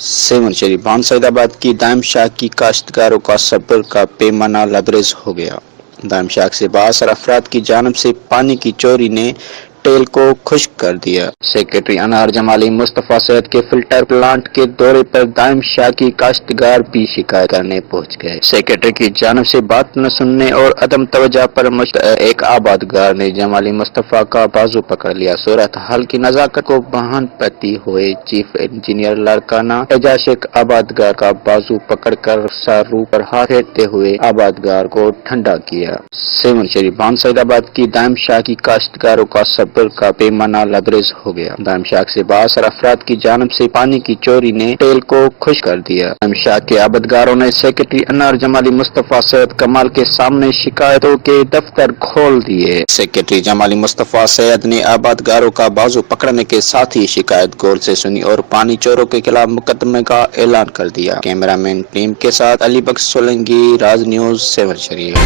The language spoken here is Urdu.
سیون شریف بان سعید آباد کی دائم شاخ کی کاشتکاروں کا صبر کا پیمانہ لبریز ہو گیا۔ دائم شاخ سے بااثر افراد کی جانب سے پانی کی چوری نے ٹیل کو خشک کر دیا۔ سیکریٹری انار جمالی مصطفیٰ صحت کے فلٹر پلانٹ کے دورے پر دائم شاخ کی کاشتکار بھی شکایت کرنے پہنچ گئے۔ سیکریٹری کی جانب سے بات نہ سننے اور عدم توجہ پر مشتعل ایک آبادگار نے جمالی مصطفیٰ کا بازو پکڑ لیا۔ صورتحال کی نزاکت کو بہان پتی ہوئے چیف انجینئر لڑکانہ اعجاز آبادگار کا بازو پکڑ کر سارو پر ہاتھ پھیرتے ہوئے آبادگار کو ٹھنڈا کیا۔ سیون شریف بان سعید آباد کی دائم شاخ کی کاشتکاروں کا صبر کا پیمانہ لبریز ہو گیا۔ دائم شاخ سے بااثر افراد کی جانب سے پانی کی چوری نے ٹیل کو خشک کر دیا۔ دائم شاخ کے آبادگاروں نے سیکریٹری انار جمالی مصطفیٰ صحت کمال کے سامنے شکایتوں کے دفتر کھول دیے۔ سیکریٹری جمالی مصطفیٰ صحت نے آبادگاروں کا بازو پکڑنے کے ساتھ ہی شکایت غور سے سنی اور پانی چوروں کے خلاف مقدمے کا اعلان کر دیا۔ کیمرہ مین ٹیم کے ساتھ علی بخش سولنگی، راج نیوز، سیون شریف۔